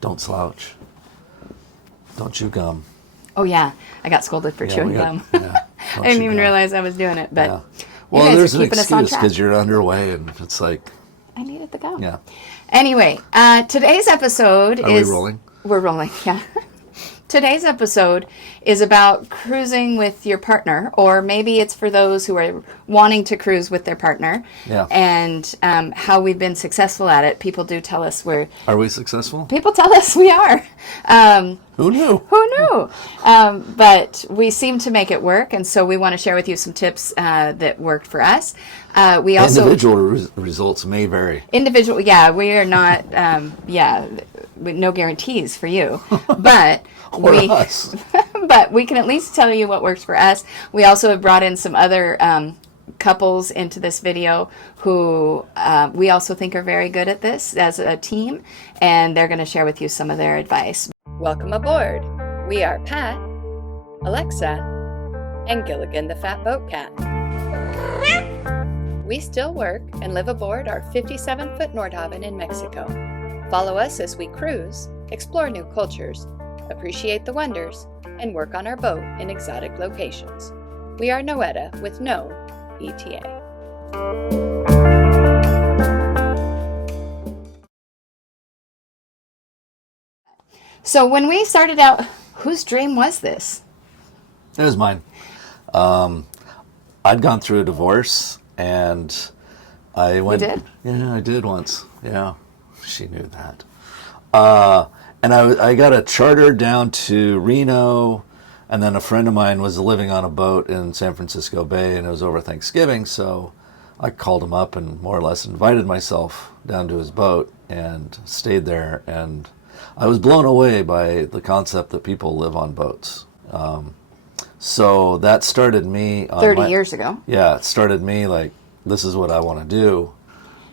Don't slouch. Don't chew gum. Oh, yeah. I got scolded for chewing gum. Yeah, I didn't even realize I was doing it, but yeah. you Well, guys there's are an keeping us on excuse track. because you're underway, and it's like, I needed the gum. yeah. Anyway, today's episode Are is... we rolling? We're rolling, yeah. Today's episode is about cruising with your partner, or maybe it's for those who are wanting to cruise with their partner, and how we've been successful at it. People do tell us we're... Are we successful? People tell us we are. Who knew? Who knew? But we seem to make it work, and so we want to share with you some tips that worked for us. We also... Individual results may vary. Individual, yeah, we are not, no guarantees for you, but us. but we can at least tell you what works for us. We also have brought in some other couples into this video who we also think are very good at this as a team, and they're going to share with you some of their advice. Welcome aboard. We are Pat, Alexa, and Gilligan the Fat Boat Cat. We still work and live aboard our 57-foot Nordhaven in Mexico. Follow us as we cruise, explore new cultures, appreciate the wonders, and work on our boat in exotic locations. We are Noeta with no ETA. So when we started out, whose dream was this? It was mine. I'd gone through a divorce, and I went... You did? Yeah, I did once. Yeah, she knew that. And I got a charter down to Reno, and then a friend of mine was living on a boat in San Francisco Bay, and it was over Thanksgiving, so I called him up and more or less invited myself down to his boat and stayed there, and I was blown away by the concept that people live on boats. So that started me... 30 years ago. Yeah, it started me like, this is what I want to do.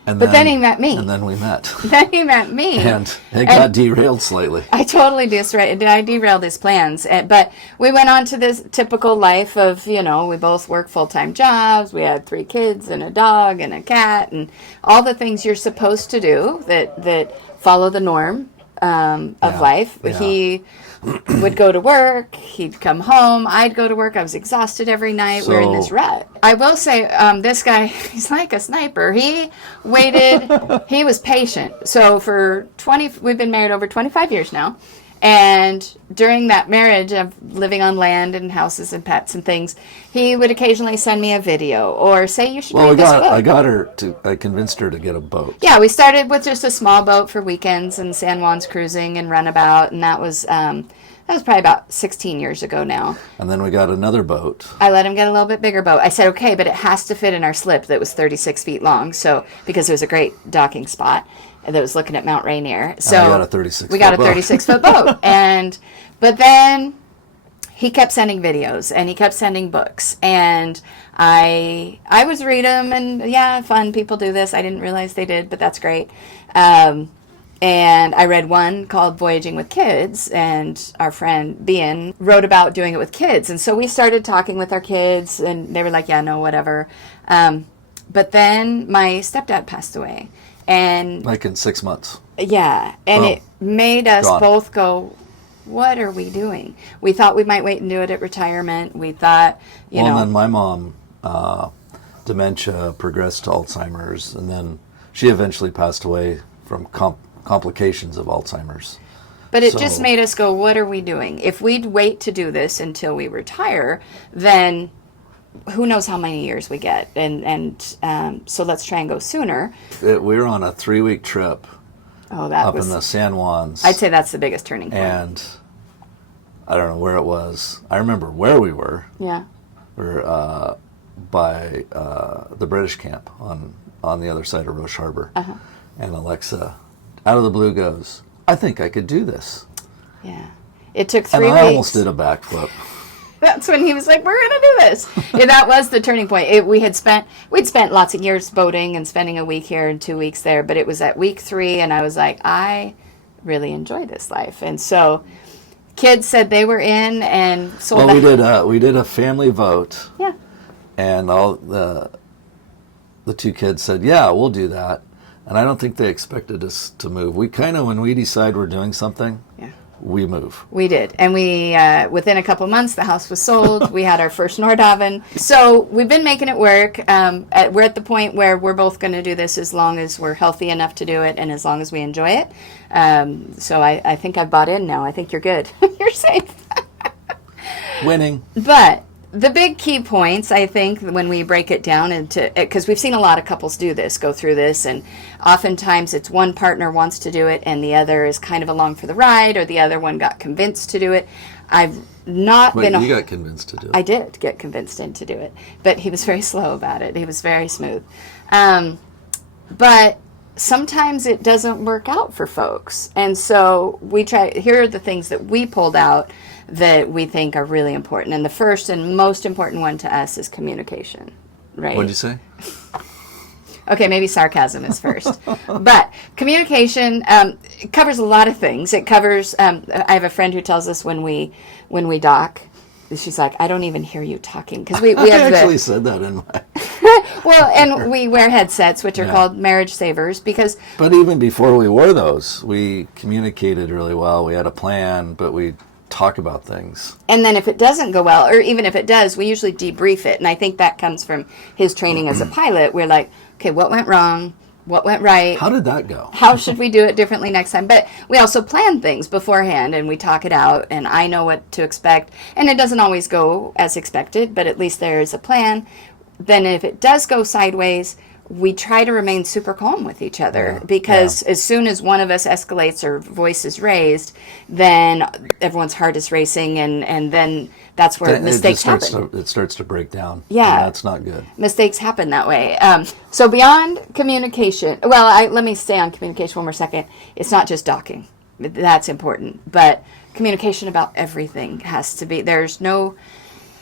And but then he met me. And then we met. Then he met me. And it got derailed slightly. I totally derailed his plans. But we went on to this typical life of, we both work full-time jobs. We had 3 kids and a dog and a cat and all the things you're supposed to do that follow the norm of life. Yeah. He would go to work, he'd come home, I'd go to work, I was exhausted every night, we're in this rut. I will say, this guy, he's like a sniper. He waited, he was patient. So we've been married over 25 years now, and during that marriage of living on land and houses and pets and things, he would occasionally send me a video or say, you should read this book. I convinced her to get a boat. Yeah, we started with just a small boat for weekends and San Juan's cruising and runabout, and that was probably about 16 years ago now. And then we got another boat. I let him get a little bit bigger boat. I said, okay, but it has to fit in our slip that was 36 feet long, so because it was a great docking spot that was looking at Mount Rainier. So we got a 36-foot We got a 36-foot boat. But then he kept sending videos, and he kept sending books, and I was read them, and yeah, fun, people do this. I didn't realize they did, but that's great. And I read one called Voyaging with Kids, and our friend Behan wrote about doing it with kids. And so we started talking with our kids, and they were like, yeah, no, whatever. But then my stepdad passed away. And like in 6 months. Yeah, and it made us both go, what are we doing? We thought we might wait and do it at retirement. We thought, And then my mom, dementia progressed to Alzheimer's, and then she eventually passed away from complications of Alzheimer's. But it just made us go, what are we doing? If we'd wait to do this until we retire, then who knows how many years we get. And so let's try and go sooner. We were on a 3-week trip in the San Juans. I'd say that's the biggest turning point. And I don't know where it was. I remember where we were. Yeah. We were by the British camp on the other side of Roche Harbor. Uh-huh. And Alexa, out of the blue, goes, I think I could do this. Yeah. It took 3 weeks. And I almost did a backflip. That's when he was like, we're going to do this. Yeah, that was the turning point. We'd spent lots of years boating and spending a week here and 2 weeks there, but it was at week 3, and I was like, I really enjoy this life. And so kids said they were in, and so we did a family vote. Yeah. And all the 2 kids said, yeah, we'll do that. And I don't think they expected us to move. We kind of, when we decide we're doing something, Yeah. we move. We did. And we, within a couple months, the house was sold. We had our first Nordhaven. So we've been making it work. We're at the point where we're both going to do this as long as we're healthy enough to do it and as long as we enjoy it. So I think I've bought in now. I think you're good. You're safe. Winning. But the big key points, I think, when we break it down into, because we've seen a lot of couples do this, go through this, and oftentimes it's one partner wants to do it and the other is kind of along for the ride, or the other one got convinced to do it. I've not Wait, been. you got convinced to do it. I did get convinced to do it, but he was very slow about it. He was very smooth. But sometimes it doesn't work out for folks. And so we try, here are the things that we pulled out that we think are really important. And the first and most important one to us is communication, right? What'd you say? Okay, maybe sarcasm is first. But communication covers a lot of things. It covers, I have a friend who tells us when we dock, she's like, I don't even hear you talking. Because we have I actually said that in my... well, and we wear headsets, which are called marriage savers, because... But even before we wore those, we communicated really well. We had a plan, but we talk about things. And then if it doesn't go well, or even if it does, we usually debrief it. And I think that comes from his training as a pilot. We're like, okay, what went wrong? What went right? How did that go? How should we do it differently next time? But we also plan things beforehand and we talk it out, and I know what to expect. And it doesn't always go as expected, but at least there is a plan. Then if it does go sideways, we try to remain super calm with each other, because as soon as one of us escalates or voice is raised, then everyone's heart is racing, and then that's where mistakes happen. It starts to break down. Yeah. And that's not good. Mistakes happen that way. So beyond communication, let me stay on communication one more second. It's not just docking. That's important. But communication about everything has to be. There's no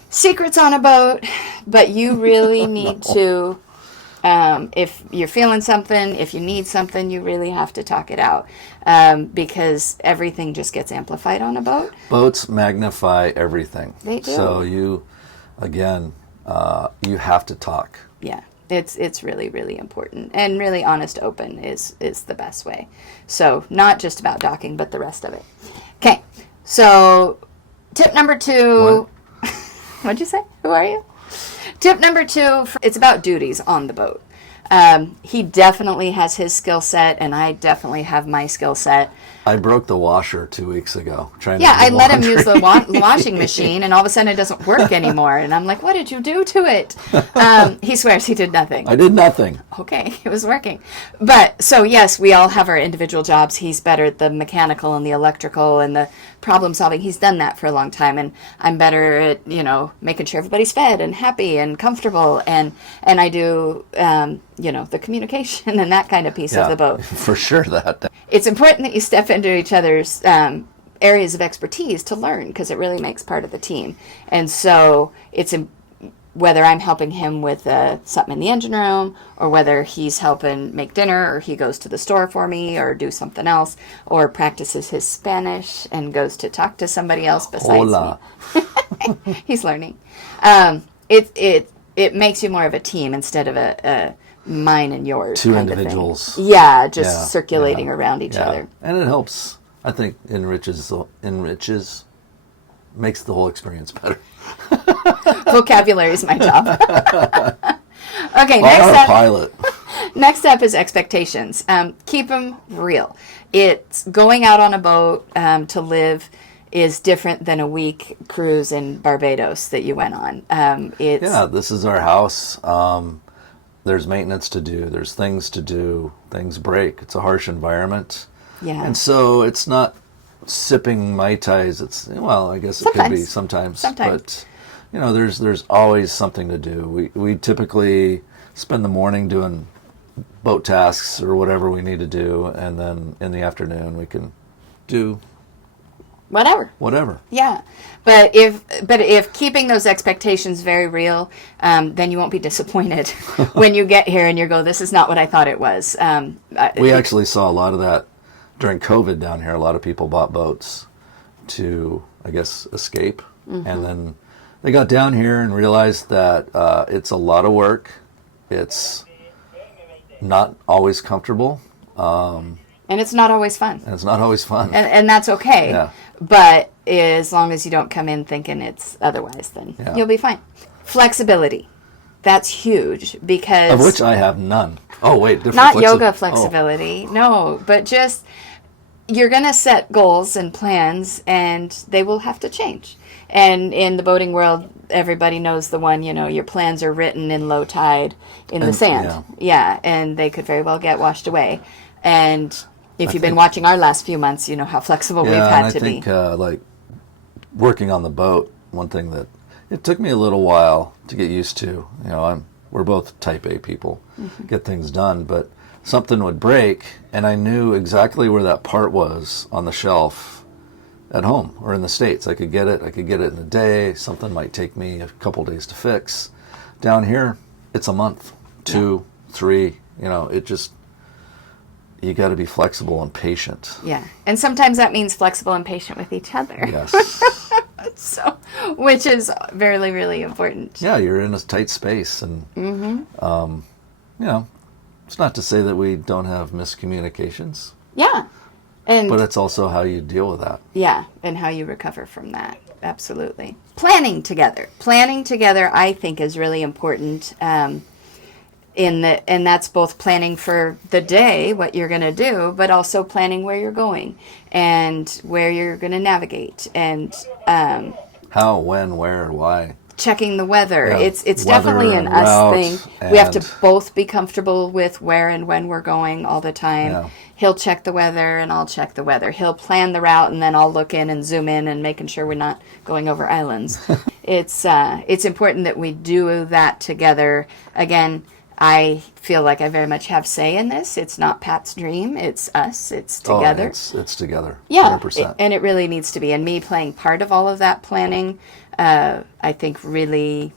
secrets on a boat, but you really need to... if you're feeling something, if you need something, you really have to talk it out, because everything just gets amplified on a boat. Boats magnify everything. They do. So you have to talk. Yeah, it's really, really important. And really honest, open is the best way. So not just about docking, but the rest of it. Okay, so tip number 2. What'd you say? Who are you? Tip number 2, it's about duties on the boat. He definitely has his skill set, and I definitely have my skill set. I broke the washer 2 weeks ago. I let him use the washing machine, and all of a sudden it doesn't work anymore. And I'm like, what did you do to it? He swears he did nothing. I did nothing. Okay, it was working. But, so yes, we all have our individual jobs. He's better at the mechanical and the electrical and the problem solving. He's done that for a long time, and I'm better at, making sure everybody's fed and happy and comfortable, and I do, the communication and that kind of piece of the boat. For sure that. It's important that you step into each other's areas of expertise to learn, because it really makes part of the team. And so it's whether I'm helping him with something in the engine room, or whether he's helping make dinner, or he goes to the store for me, or do something else, or practices his Spanish and goes to talk to somebody else besides Hola. me. He's learning. It makes you more of a team instead of a mine and yours. Two kind individuals. Of thing. Yeah, just circulating around each other. And it helps. I think enriches, makes the whole experience better. Vocabulary is my job. Okay, Pilot. Next up is expectations. Keep them real. It's going out on a boat to live is different than a week cruise in Barbados that you went on. This is our house. There's maintenance to do. There's things to do. Things break. It's a harsh environment. Yeah. And so it's not sipping Mai Tais. I guess it could be sometimes. But, there's always something to do. We typically spend the morning doing boat tasks or whatever we need to do. And then in the afternoon we can do whatever. Yeah. But if keeping those expectations very real, then you won't be disappointed when you get here and you go, this is not what I thought it was. We actually saw a lot of that during COVID down here. A lot of people bought boats to, I guess, escape. Mm-hmm. And then they got down here and realized that it's a lot of work. It's not always comfortable. And it's not always fun. And it's not always fun. And that's okay. Yeah. But as long as you don't come in thinking it's otherwise, then you'll be fine. Flexibility. That's huge because... Of which I have none. Oh, wait. Different not yoga flexibility. Oh. No, but just you're going to set goals and plans and they will have to change. And in the boating world, everybody knows the one, your plans are written in low tide in the sand. Yeah, and they could very well get washed away. And if you've been watching our last few months, you know how flexible we've had to be. Yeah, like working on the boat, one thing that it took me a little while to get used to. We're both type A people, get things done, but something would break, and I knew exactly where that part was on the shelf at home or in the States. I could get it in a day. Something might take me a couple days to fix. Down here, it's a month, 2, 3. It just... You got to be flexible and patient. Yeah. And sometimes that means flexible and patient with each other. Yes. So, which is really, really important. Yeah, you're in a tight space. And, it's not to say that we don't have miscommunications. Yeah. But it's also how you deal with that. Yeah. And how you recover from that. Absolutely. Planning together. Planning together, I think, is really important. And that's both planning for the day, what you're going to do, but also planning where you're going and where you're going to navigate and how, when, where, why. Checking the weather. Yeah. It's Weather definitely an us route, thing. We have to both be comfortable with where and when we're going all the time. Yeah. He'll check the weather and I'll check the weather. He'll plan the route and then I'll look in and zoom in and making sure we're not going over islands. It's important that we do that together. Again, I feel like I very much have say in this. It's not Pat's dream. It's us. It's together. It's together. Yeah, 100%. And it really needs to be. And me playing part of all of that planning, I think really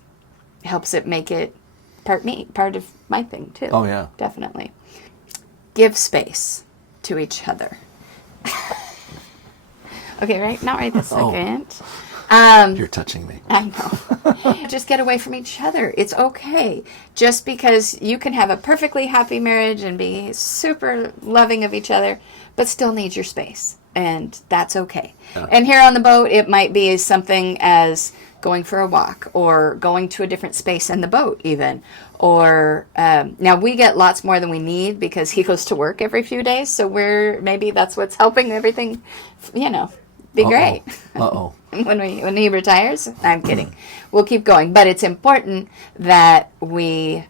helps it make it part of my thing too. Oh, yeah. Definitely. Give space to each other. Okay, right? Not right this second. You're touching me. I know. Just get away from each other. It's okay. Just because you can have a perfectly happy marriage and be super loving of each other, but still need your space. And that's okay. Yeah. And here on the boat, it might be something as going for a walk or going to a different space in the boat even. Or now we get lots more than we need because he goes to work every few days. So maybe that's what's helping everything, be great. Uh-oh. When he retires, I'm kidding. We'll keep going. But it's important that we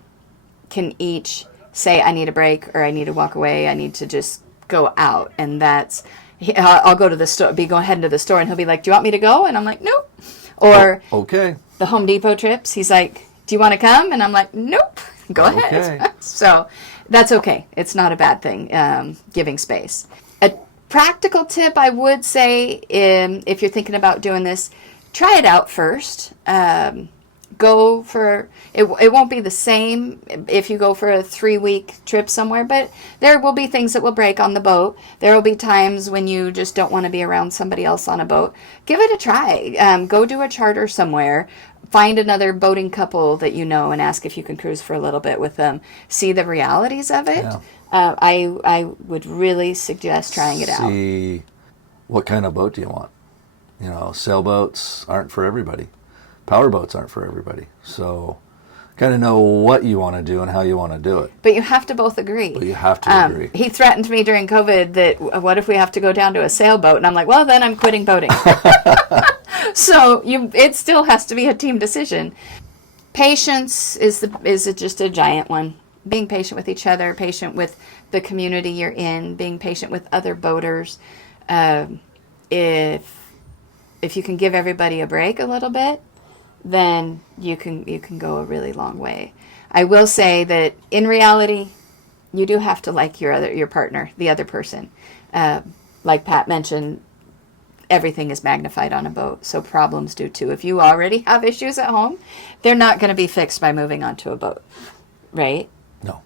can each say, I need a break or I need to walk away. I need to just go out. And I'll go to the store, heading to the store and he'll be like, do you want me to go? And I'm like, nope. Or okay. The Home Depot trips, he's like, do you want to come? And I'm like, nope. Go ahead. So that's okay. It's not a bad thing, giving space. Practical tip, I would say, if you're thinking about doing this, try it out first. Go for it. It won't be the same if you go for a 3-week trip somewhere, but there will be things that will break on the boat. There will be times when you just don't want to be around somebody else on a boat. Give it a try. Go do a charter somewhere. Find another boating couple that you know and ask if you can cruise for a little bit with them. See the realities of it. Yeah. I would really suggest trying it out. See what kind of boat do you want? Sailboats aren't for everybody. Powerboats aren't for everybody. So kind of know what you want to do and how you want to do it. But you have to both agree. Agree. He threatened me during COVID that what if we have to go down to a sailboat? And I'm like, well, then I'm quitting boating. So it still has to be a team decision. Patience is just a giant one. Being patient with each other, patient with the community you're in, being patient with other boaters. If you can give everybody a break a little bit, then you can go a really long way. I will say that in reality, you do have to like your partner, the other person. Like Pat mentioned, everything is magnified on a boat, so problems do too. If you already have issues at home, they're not going to be fixed by moving onto a boat, right? No.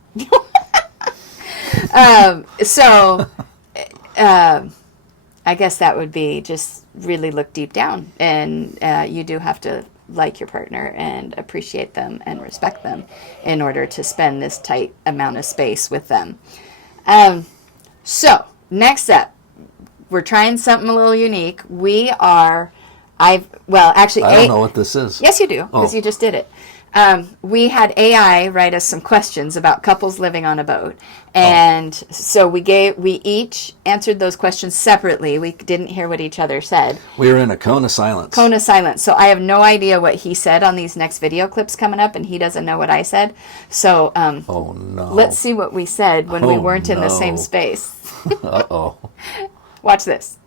I guess that would be just really look deep down, and you do have to like your partner and appreciate them and respect them in order to spend this tight amount of space with them. So next up, we're trying something a little unique. I don't know what this is. Yes, you do, because you just did it. We had AI write us some questions about couples living on a boat. And so we each answered those questions separately. We didn't hear what each other said. We were in a cone of silence. Cone of silence. So I have no idea what he said on these next video clips coming up, and he doesn't know what I said. So oh, no. Let's see what we said when we weren't in the same space. Uh-oh. Watch this.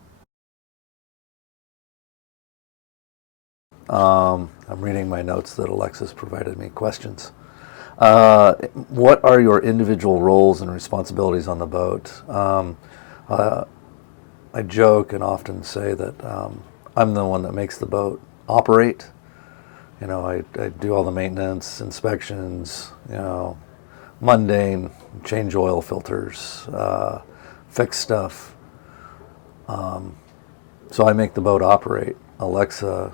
I'm reading my notes that Alexis provided me. Questions. What are your individual roles and responsibilities on the boat? I joke and often say that I'm the one that makes the boat operate. You know, I do all the maintenance, inspections, you know, mundane, change oil filters, fix stuff. So I make the boat operate. Alexa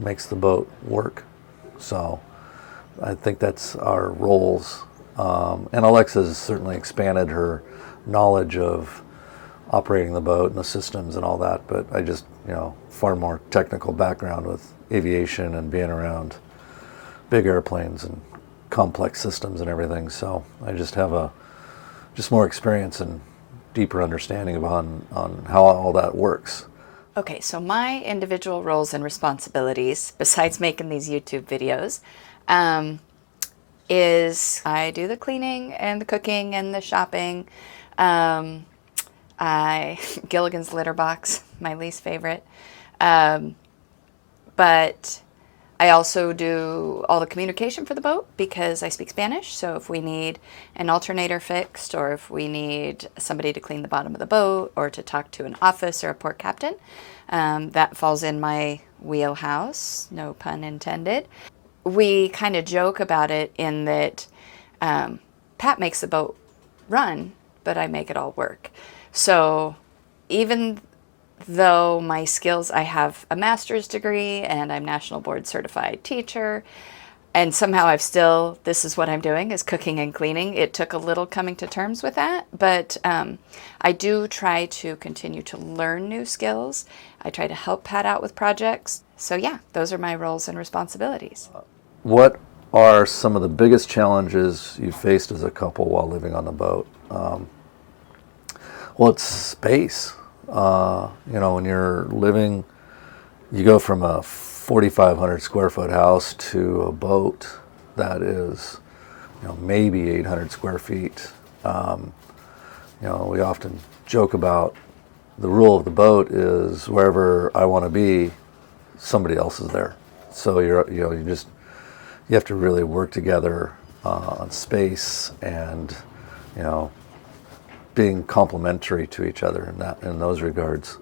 makes the boat work. So I think that's our roles. And Alexa has certainly expanded her knowledge of operating the boat and the systems and all that, but I just, you know, far more technical background with aviation and being around big airplanes and complex systems and everything. So I just have just more experience and deeper understanding on how all that works. Okay, so my individual roles and responsibilities, besides making these YouTube videos, is I do the cleaning and the cooking and the shopping. Gilligan's litter box, my least favorite. But I also do all the communication for the boat because I speak Spanish. So if we need an alternator fixed, or if we need somebody to clean the bottom of the boat, or to talk to an office or a port captain, that falls in my wheelhouse, no pun intended. We kind of joke about it in that Pat makes the boat run, but I make it all work. So even though my skills, I have a master's degree and I'm national board certified teacher, and somehow this is what I'm doing, is cooking and cleaning. It took a little coming to terms with that, but I do try to continue to learn new skills. I try to help Pat out with projects. So yeah, those are my roles and responsibilities. What are some of the biggest challenges you faced as a couple while living on the boat? Well, it's space. You know, when you're living, you go from a 4,500 square foot house to a boat that is, you know, maybe 800 square feet. You know, we often joke about the rule of the boat is wherever I want to be, somebody else is there. So you have to really work together on space and, you know, being complementary to each other in those regards.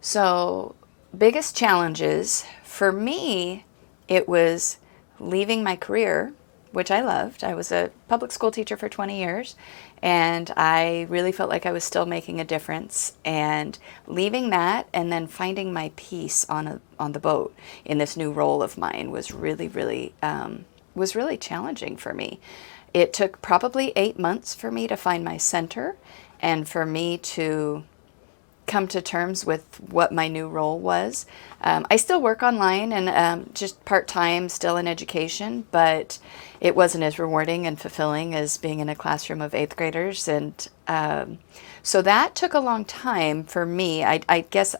So, biggest challenges for me, it was leaving my career, which I loved. I was a public school teacher for 20 years, and I really felt like I was still making a difference. And leaving that and then finding my peace on the boat in this new role of mine was really challenging for me. It took probably 8 months for me to find my center and for me to come to terms with what my new role was. I still work online and just part-time, still in education, but it wasn't as rewarding and fulfilling as being in a classroom of 8th graders. And so that took a long time for me. I guess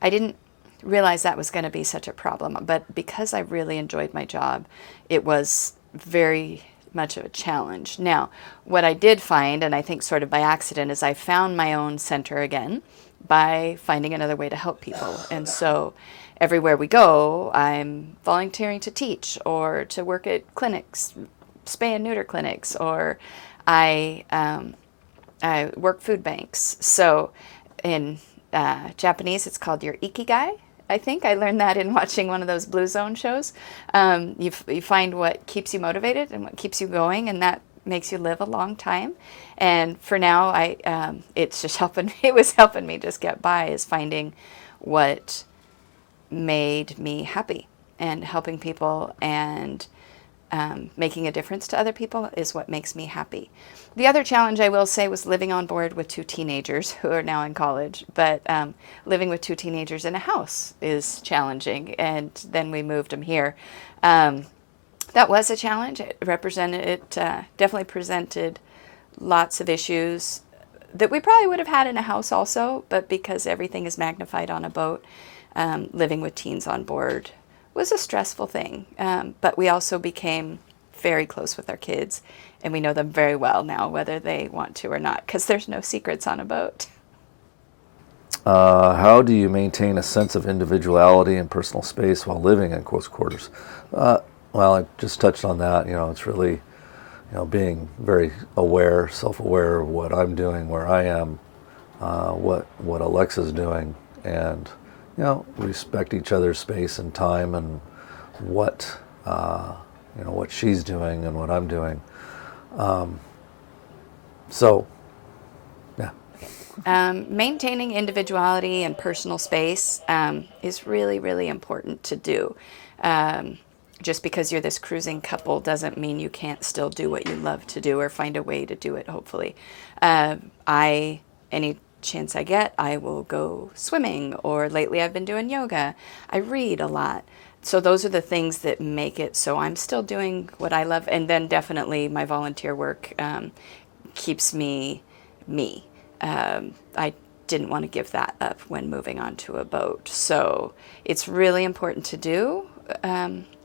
I didn't realize that was going to be such a problem, but because I really enjoyed my job, it was very much of a challenge. Now, what I did find, and I think sort of by accident, is I found my own center again by finding another way to help people. And so everywhere we go, I'm volunteering to teach or to work at clinics, spay and neuter clinics, or I work food banks. So in Japanese, it's called your ikigai. I think I learned that in watching one of those Blue Zone shows. You find what keeps you motivated and what keeps you going, and that makes you live a long time. And for now, it's just helping. It was helping me just get by, is finding what made me happy, and helping people and making a difference to other people is what makes me happy. The other challenge, I will say, was living on board with 2 teenagers who are now in college. But living with 2 teenagers in a house is challenging. And then we moved them here. That was a challenge. It definitely presented lots of issues that we probably would have had in a house also. But because everything is magnified on a boat, living with teens on board was a stressful thing. But we also became very close with our kids, and we know them very well now, whether they want to or not, because there's no secrets on a boat. How do you maintain a sense of individuality and personal space while living in close quarters? Well, I just touched on that. It's really, being very aware, self-aware of what I'm doing, where I am, what Alexa's doing, and respect each other's space and time, and what what she's doing and what I'm doing. So, yeah. Maintaining individuality and personal space is really, really important to do. Just because you're this cruising couple doesn't mean you can't still do what you love to do or find a way to do it, hopefully. Any chance I get, I will go swimming, or lately I've been doing yoga. I read a lot. So those are the things that make it so I'm still doing what I love. And then definitely my volunteer work keeps me. I didn't want to give that up when moving onto a boat. So it's really important to do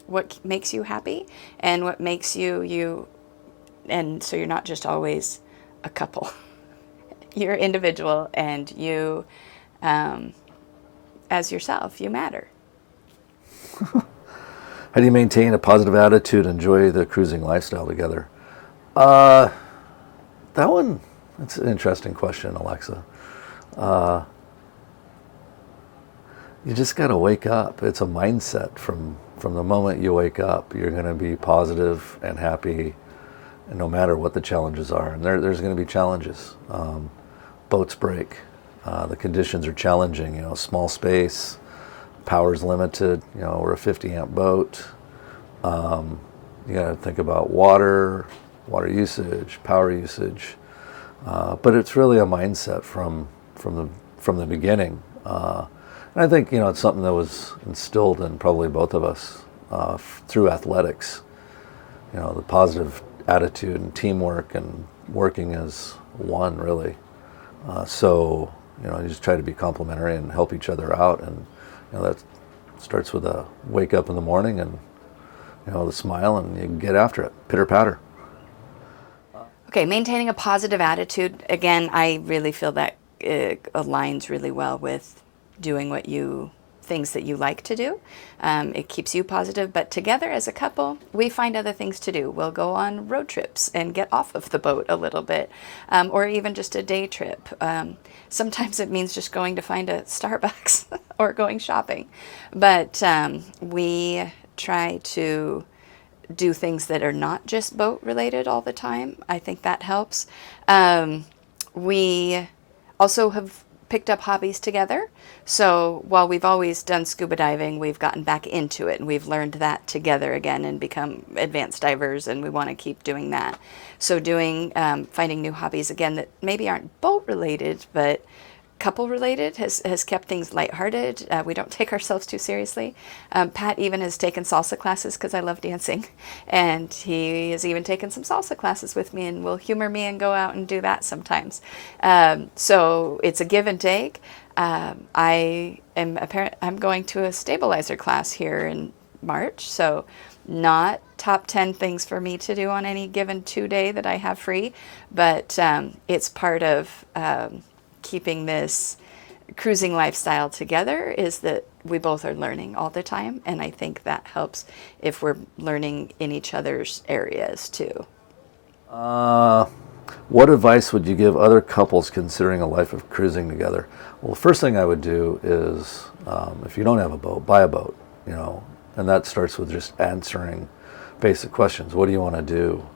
what makes you happy and what makes you, and so you're not just always a couple. You're individual, and you, as yourself, you matter. How do you maintain a positive attitude and enjoy the cruising lifestyle together? That one, that's an interesting question, Alexa. You just got to wake up. It's a mindset from the moment you wake up. You're going to be positive and happy, and no matter what the challenges are. And there's going to be challenges. Boats break. The conditions are challenging. Small space, power's limited. We're a 50 amp boat. You got to think about water usage, power usage. But it's really a mindset from the beginning. And I think it's something that was instilled in probably both of us through athletics. The positive attitude and teamwork and working as one, really. So you just try to be complementary and help each other out, and that starts with a wake up in the morning and the smile, and you get after it, pitter patter. Okay, maintaining a positive attitude. Again, I really feel that it aligns really well with doing things that you like to do. It keeps you positive, but together as a couple, we find other things to do. We'll go on road trips and get off of the boat a little bit, or even just a day trip. Sometimes it means just going to find a Starbucks or going shopping. But we try to do things that are not just boat related all the time. I think that helps. We also have picked up hobbies together. So while we've always done scuba diving, we've gotten back into it, and we've learned that together again and become advanced divers, and we want to keep doing that. So finding new hobbies again that maybe aren't boat related, but couple related has kept things lighthearted. We don't take ourselves too seriously. Pat even has taken salsa classes because I love dancing, and he has even taken some salsa classes with me and will humor me and go out and do that sometimes. So it's a give and take. I'm going to a stabilizer class here in March, so not top 10 things for me to do on any given 2 day that I have free, but it's part of keeping this cruising lifestyle together, is that we both are learning all the time, and I think that helps if we're learning in each other's areas too. What advice would you give other couples considering a life of cruising together? Well, the first thing I would do is, if you don't have a boat, buy a boat, and that starts with just answering basic questions. What do you want to do?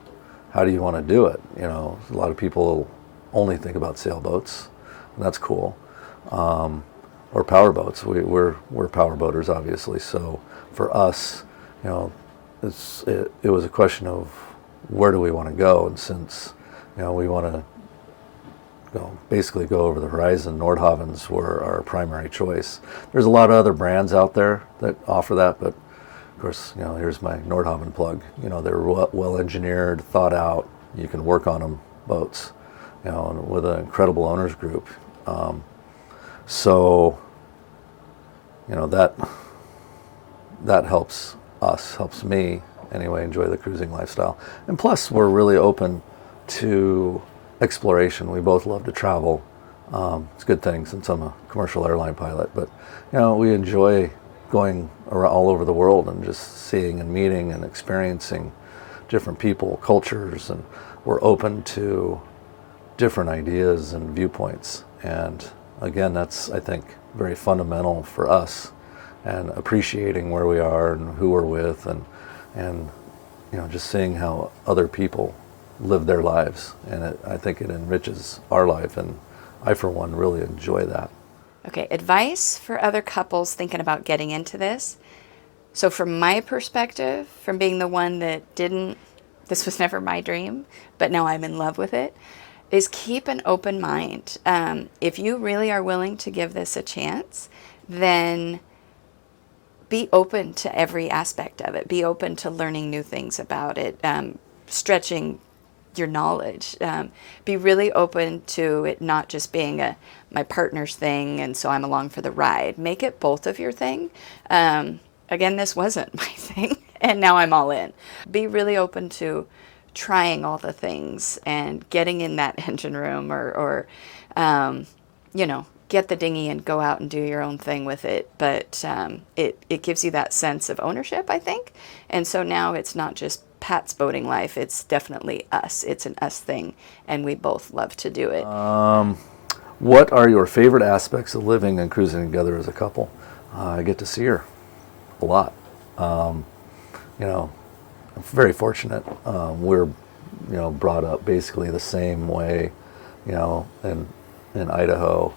How do you want to do it? A lot of people only think about sailboats, and that's cool. or power boats. We're power boaters, obviously. So for us, you know, it was a question of where do we want to go, and since we want to basically go over the horizon, Nordhavens were our primary choice. There's a lot of other brands out there that offer that, but of course, here's my Nordhaven plug. They're well engineered, thought out. You can work on them boats, and with an incredible owners group. So, that helps us, helps me anyway, enjoy the cruising lifestyle. And plus, we're really open to exploration. We both love to travel. It's a good thing since I'm a commercial airline pilot, but we enjoy going around all over the world and just seeing and meeting and experiencing different people, cultures, and we're open to different ideas and viewpoints. And again, that's, I think, very fundamental for us, and appreciating where we are and who we're with, and just seeing how other people live their lives. And I think it enriches our life, and I, for one, really enjoy that. Okay, advice for other couples thinking about getting into this. So from my perspective, from being the one that this was never my dream, but now I'm in love with it, is keep an open mind. If you really are willing to give this a chance, then be open to every aspect of it. Be open to learning new things about it, stretching your knowledge. Be really open to it not just being my partner's thing, and so I'm along for the ride. Make it both of your thing. Again, this wasn't my thing, and now I'm all in. Be really open to trying all the things and getting in that engine room, or get the dinghy and go out and do your own thing with it. But it gives you that sense of ownership, I think. And so now it's not just Pat's boating life, it's definitely us. It's an us thing, and we both love to do it. What are your favorite aspects of living and cruising together as a couple? I get to see her a lot. I'm very fortunate. We're brought up basically the same way, in Idaho,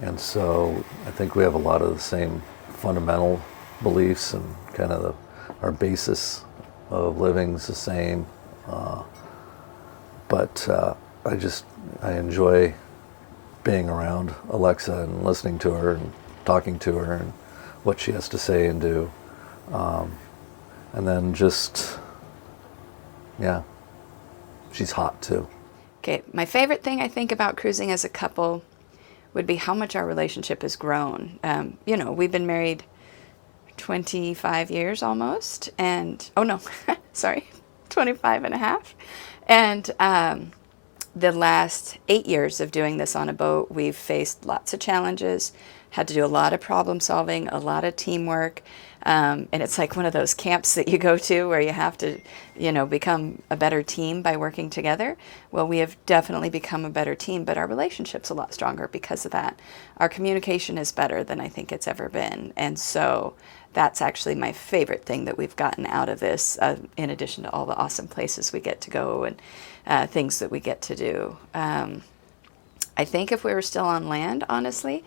and so I think we have a lot of the same fundamental beliefs, and kind of our basis of living's the same. But I enjoy being around Alexa and listening to her and talking to her and what she has to say and do. And then she's hot too. Okay, my favorite thing I think about cruising as a couple would be how much our relationship has grown. We've been married 25 years almost, and, oh no, sorry, 25 and a half. And the last 8 years of doing this on a boat, we've faced lots of challenges, had to do a lot of problem solving, a lot of teamwork. And it's like one of those camps that you go to where you have to, become a better team by working together. Well, we have definitely become a better team, but our relationship's a lot stronger because of that. Our communication is better than I think it's ever been. And so that's actually my favorite thing that we've gotten out of this, in addition to all the awesome places we get to go and things that we get to do. I think if we were still on land, honestly,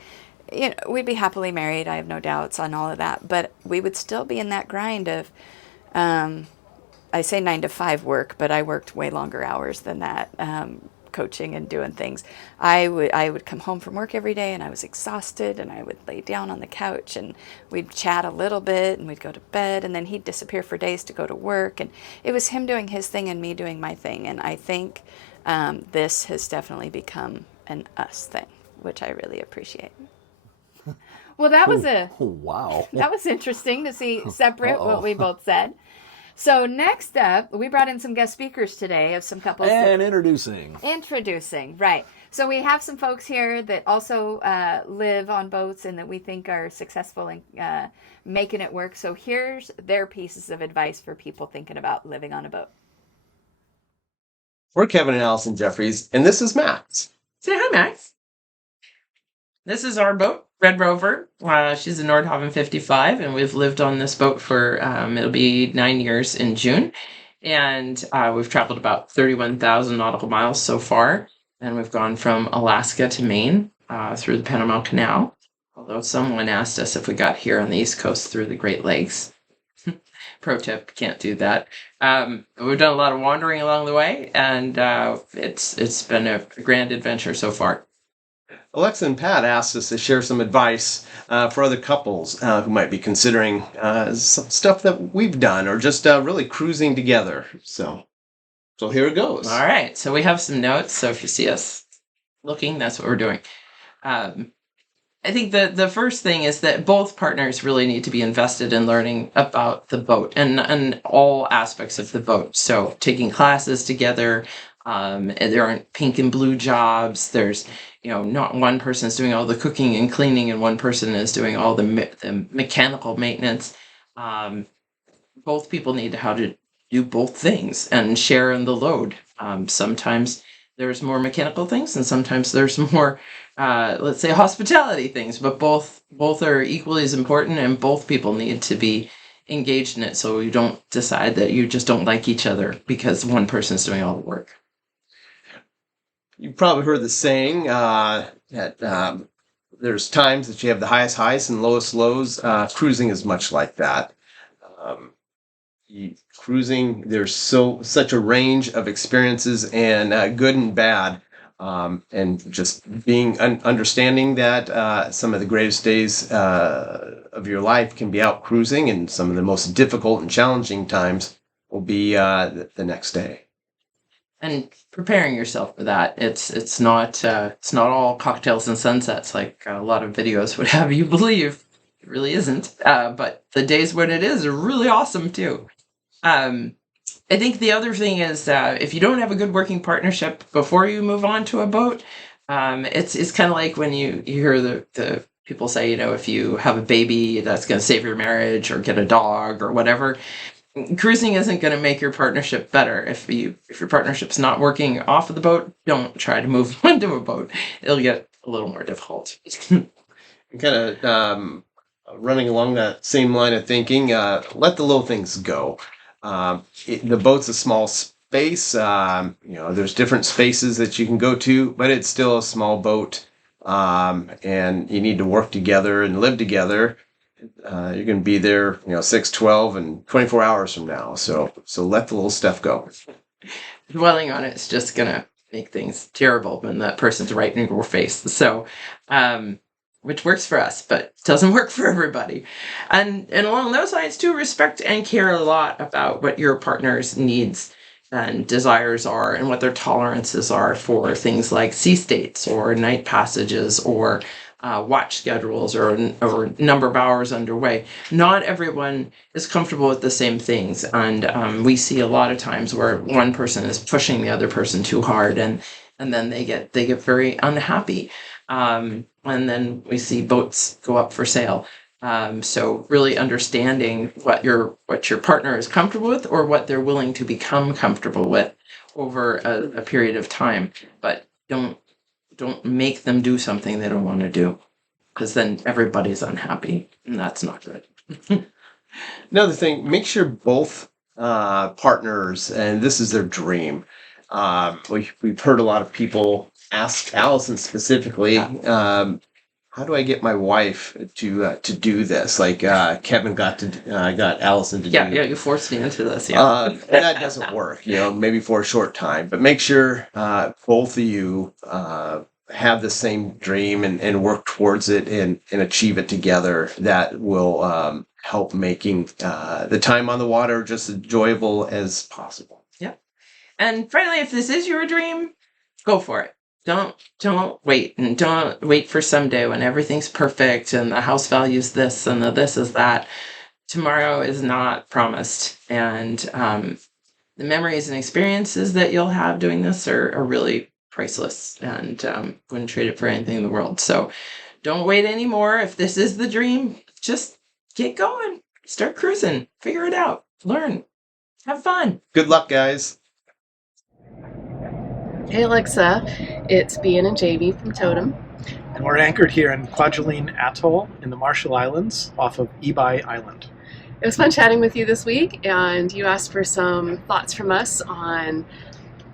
we'd be happily married. I have no doubts on all of that, but we would still be in that grind of, I say 9 to 5 work, but I worked way longer hours than that, coaching and doing things. I would come home from work every day and I was exhausted, and I would lay down on the couch and we'd chat a little bit and we'd go to bed, and then he'd disappear for days to go to work, and it was him doing his thing and me doing my thing. And I think this has definitely become an us thing, which I really appreciate. Well, that was wow. That was interesting to see separate what we both said. So next up, we brought in some guest speakers today of some couples. And introducing, right. So we have some folks here that also live on boats and that we think are successful in making it work. So here's their pieces of advice for people thinking about living on a boat. We're Kevin and Alison Jeffries, and this is Max. Say hi, Max. This is our boat, Red Rover. She's a Nordhaven 55, and we've lived on this boat for, it'll be 9 years in June. And we've traveled about 31,000 nautical miles so far. And we've gone from Alaska to Maine through the Panama Canal. Although someone asked us if we got here on the East Coast through the Great Lakes. Pro tip, can't do that. We've done a lot of wandering along the way, and it's been a grand adventure so far. Alexa and Pat asked us to share some advice for other couples who might be considering some stuff that we've done or just really cruising together. So here it goes. All right, so we have some notes. So if you see us looking, that's what we're doing. I think the first thing is that both partners really need to be invested in learning about the boat and all aspects of the boat. So taking classes together. There aren't pink and blue jobs. There's, not one person is doing all the cooking and cleaning and one person is doing all the mechanical maintenance. Both people need how to do both things and share in the load. Sometimes there's more mechanical things and sometimes there's more, let's say, hospitality things, but both are equally as important and both people need to be engaged in it, so you don't decide that you just don't like each other because one person is doing all the work. You've probably heard the saying that there's times that you have the highest highs and lowest lows. Cruising is much like that. Cruising, there's such a range of experiences and good and bad. And just being understanding that some of the greatest days of your life can be out cruising, and some of the most difficult and challenging times will be the next day. And preparing yourself for that. It's not all cocktails and sunsets like a lot of videos would have you believe. It really isn't. But the days when it is are really awesome too. I think the other thing is if you don't have a good working partnership before you move on to a boat, it's kind of like when you hear the people say, if you have a baby, that's going to save your marriage, or get a dog or whatever. Cruising isn't going to make your partnership better. If your partnership's not working off of the boat, don't try to move onto a boat. It'll get a little more difficult. Kind of running along that same line of thinking, let the little things go. The boat's a small space. There's different spaces that you can go to, but it's still a small boat. And you need to work together and live together. You're going to be there, 6, 12, and 24 hours from now. So let the little stuff go. Dwelling on it's just going to make things terrible when that person's right in your face. So, which works for us, but doesn't work for everybody. And along those lines too, respect and care a lot about what your partner's needs and desires are and what their tolerances are for things like sea states or night passages or watch schedules or number of hours underway. Not everyone is comfortable with the same things, and we see a lot of times where one person is pushing the other person too hard, and then they get very unhappy, and then we see boats go up for sale. So really understanding what your partner is comfortable with or what they're willing to become comfortable with over a period of time, but don't make them do something they don't want to do, because then everybody's unhappy, and that's not good. Another thing, make sure both partners, and this is their dream. We've heard a lot of people ask Alison specifically, how do I get my wife to do this? Like Kevin got Alison to do. Yeah, you forced me into this. Yeah, that doesn't work. Maybe for a short time, but make sure both of you have the same dream and work towards it and achieve it together. That will help making the time on the water just as enjoyable as possible. Yeah, and finally, if this is your dream, go for it. Don't wait, and don't wait for someday when everything's perfect and the house values this and the this is that. Tomorrow is not promised, and the memories and experiences that you'll have doing this are really priceless, and wouldn't trade it for anything in the world. So don't wait anymore. If this is the dream, just get going. Start cruising. Figure it out. Learn. Have fun. Good luck, guys. Hey Alexa, it's Behan and Jamie from Totem. And we're anchored here in Kwajalein Atoll in the Marshall Islands off of Ebi Island. It was fun chatting with you this week, and you asked for some thoughts from us on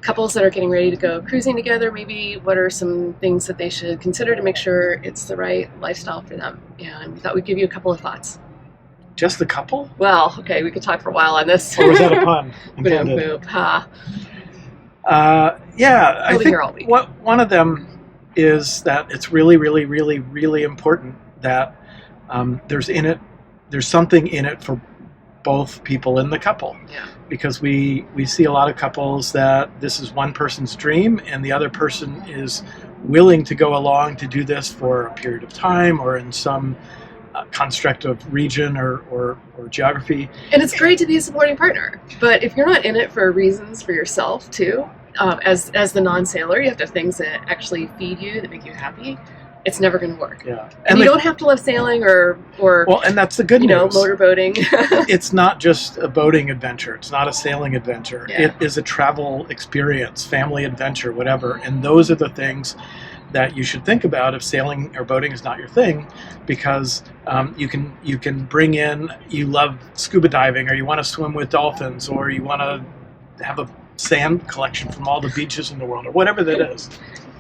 couples that are getting ready to go cruising together, maybe what are some things that they should consider to make sure it's the right lifestyle for them. And we thought we'd give you a couple of thoughts. Just a couple? Well, okay, we could talk for a while on this. Or was that a pun intended? Boop, boop, ha. Yeah, I We'll be think here all week. one of them is that it's really, really, really, really important that there's something in it for both people in the couple. Yeah. Because we see a lot of couples that this is one person's dream and the other person is willing to go along to do this for a period of time or in some construct of region or geography. And it's great to be a supporting partner, but if you're not in it for reasons for yourself too, as the non-sailor, you have to have things that actually feed you, that make you happy. It's never going to work. Yeah, and you don't have to love sailing or well, and that's the good news. Motorboating. It's not just a boating adventure. It's not a sailing adventure. Yeah. It is a travel experience, family adventure, whatever. And those are the things that you should think about if sailing or boating is not your thing, because you can bring in, you love scuba diving, or you want to swim with dolphins, or you want to have a sand collection from all the beaches in the world, or whatever that is.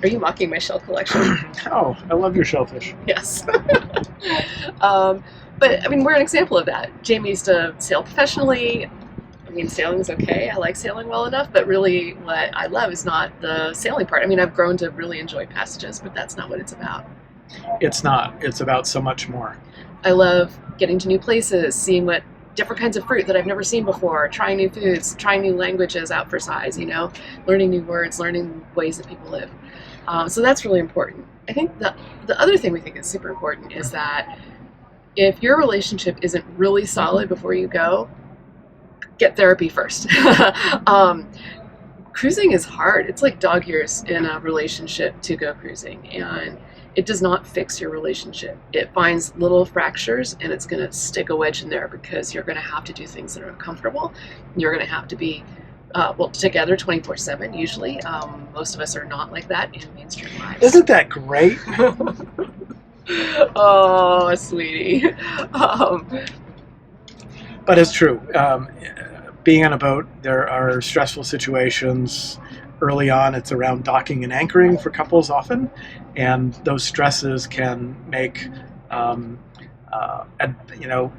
Are you mocking my shell collection? Oh, I love your shellfish. Yes. But I mean, we're an example of that. Jamie used to sail professionally. I mean, sailing is okay. I like sailing well enough, but really what I love is not the sailing part. I mean, I've grown to really enjoy passages, but that's not what it's about. It's not. It's about so much more. I love getting to new places, seeing what different kinds of fruit that I've never seen before, trying new foods, trying new languages out for size, learning new words, learning ways that people live. So that's really important. I think the other thing we think is super important is that if your relationship isn't really solid before you go, get therapy first. Cruising is hard. It's like dog years in a relationship to go cruising, and it does not fix your relationship. It finds little fractures and it's going to stick a wedge in there because you're going to have to do things that are uncomfortable. You're going to have to be together 24/7 usually. Most of us are not like that in mainstream lives. Isn't that great? Oh, sweetie. But it's true. Being on a boat, there are stressful situations. Early on, it's around docking and anchoring for couples often, and those stresses can make a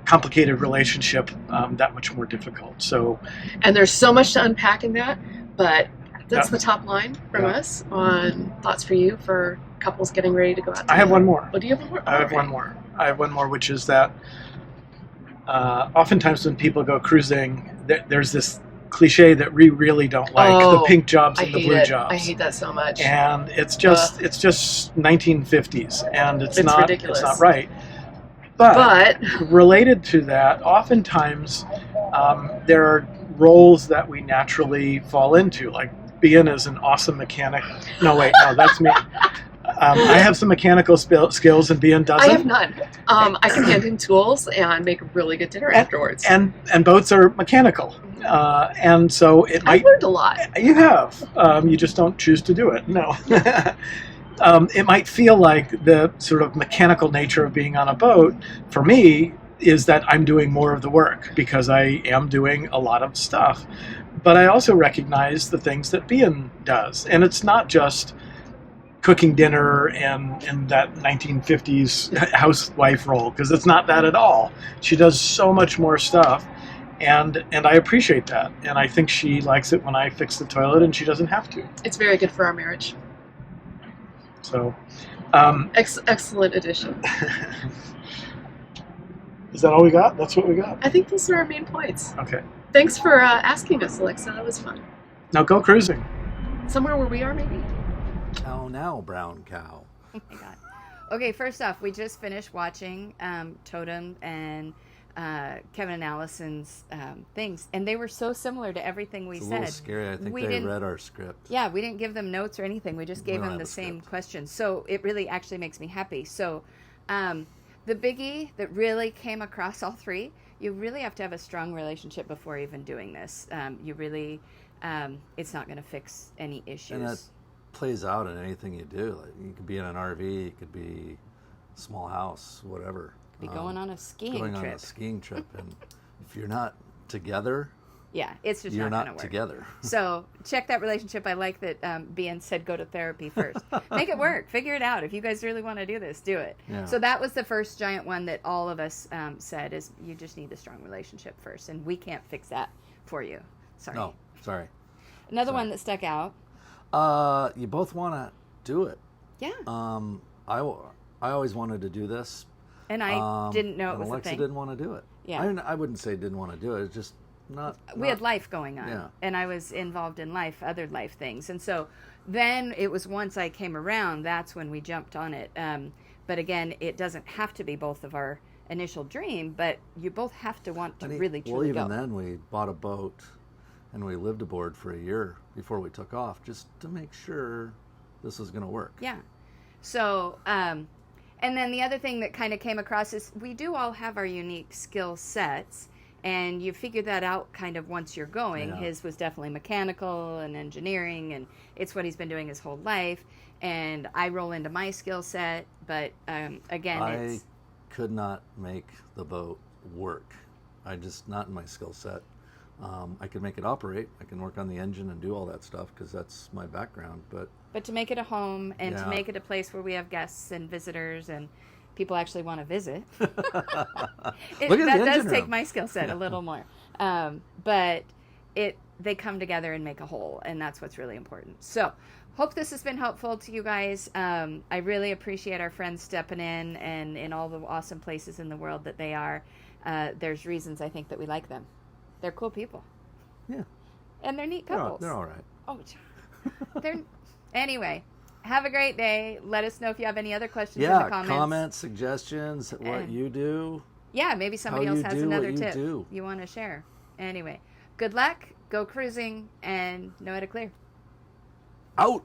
complicated relationship that much more difficult. So, and there's so much to unpack in that, but that's the top line from us on thoughts for you for couples getting ready to go out together. I have one more. Oh, do you have one more? I have one more, which is that oftentimes when people go cruising, there's this cliche that we really don't like, the pink jobs and the blue jobs. I hate that so much. And it's just 1950s, and it's not ridiculous. It's not right. But related to that, oftentimes there are roles that we naturally fall into, like Behan is an awesome mechanic. No, that's me. I have some mechanical skills, and Behan doesn't. I have none. I can hand him tools and make a really good dinner afterwards. And boats are mechanical, and so it might. I've learned a lot. You have. You just don't choose to do it. No. It might feel like the sort of mechanical nature of being on a boat, for me, is that I'm doing more of the work because I am doing a lot of stuff. But I also recognize the things that Behan does. And it's not just cooking dinner and in that 1950s housewife role, because it's not that at all. She does so much more stuff. And I appreciate that. And I think she likes it when I fix the toilet and she doesn't have to. It's very good for our marriage. So, excellent addition. Is that all we got? That's what we got? I think those are our main points. Okay. Thanks for asking us, Alexa. That was fun. Now go cruising. Somewhere where we are, maybe? Cow now, brown cow. Oh my God. Okay, first off, we just finished watching Totem and Kevin and Alison's things, and they were so similar to everything we It's a said. little scary. I think We they didn't- read our script. Yeah, we didn't give them notes or anything. We just gave don't them the have a same script. questions. So it really actually makes me happy. So the biggie that really came across all three, you really have to have a strong relationship before even doing this. You really, it's not going to fix any issues. And that plays out in anything you do. Like, you could be in an RV, it could be a small house, whatever. Be going on a skiing going trip. on a skiing trip, and if you're not together, Yeah, it's just you're not going to not work. together. So check that relationship. I like that Behan said go to therapy first. Make it work. Figure it out. If you guys really want to do this, do it. Yeah. So that was the first giant one that all of us said is you just need a strong relationship first. And we can't fix that for you. Sorry. No, sorry. Another one that stuck out. You both want to do it. Yeah. I always wanted to do this. And I didn't know it and was Alexa a thing. didn't want to do it. Yeah. I wouldn't say didn't want to do it. It's just we had life going on, Yeah. and I was involved in other life things. And so then it was once I came around, that's when we jumped on it. But again, it doesn't have to be both of our initial dream, but you both have to want to really truly even go. then, we bought a boat and we lived aboard for a year before we took off, just to make sure this was going to work. Yeah. So, and then the other thing that kind of came across is we do all have our unique skill sets, and you figure that out kind of once you're going. Yeah. His was definitely mechanical and engineering, and it's what he's been doing his whole life. And I roll into my skill set, but again, I could not make the boat work. Not in my skill set. I can make it operate. I can work on the engine and do all that stuff because that's my background. But to make it a home and to Yeah. make it a place where we have guests and visitors and people actually want to visit, that does take my skill set a little more. But they come together and make a whole, and that's what's really important. So hope this has been helpful to you guys. I really appreciate our friends stepping in and in all the awesome places in the world that they are. There's reasons I think that we like them. They're cool people. Yeah. And they're neat couples. They're all right. Oh, anyway, have a great day. Let us know if you have any other questions in the comments. Comments, suggestions, what you do. Yeah, maybe somebody How else you has do another what you tip do. you want to share. Anyway, good luck, go cruising, and know how to clear. Out!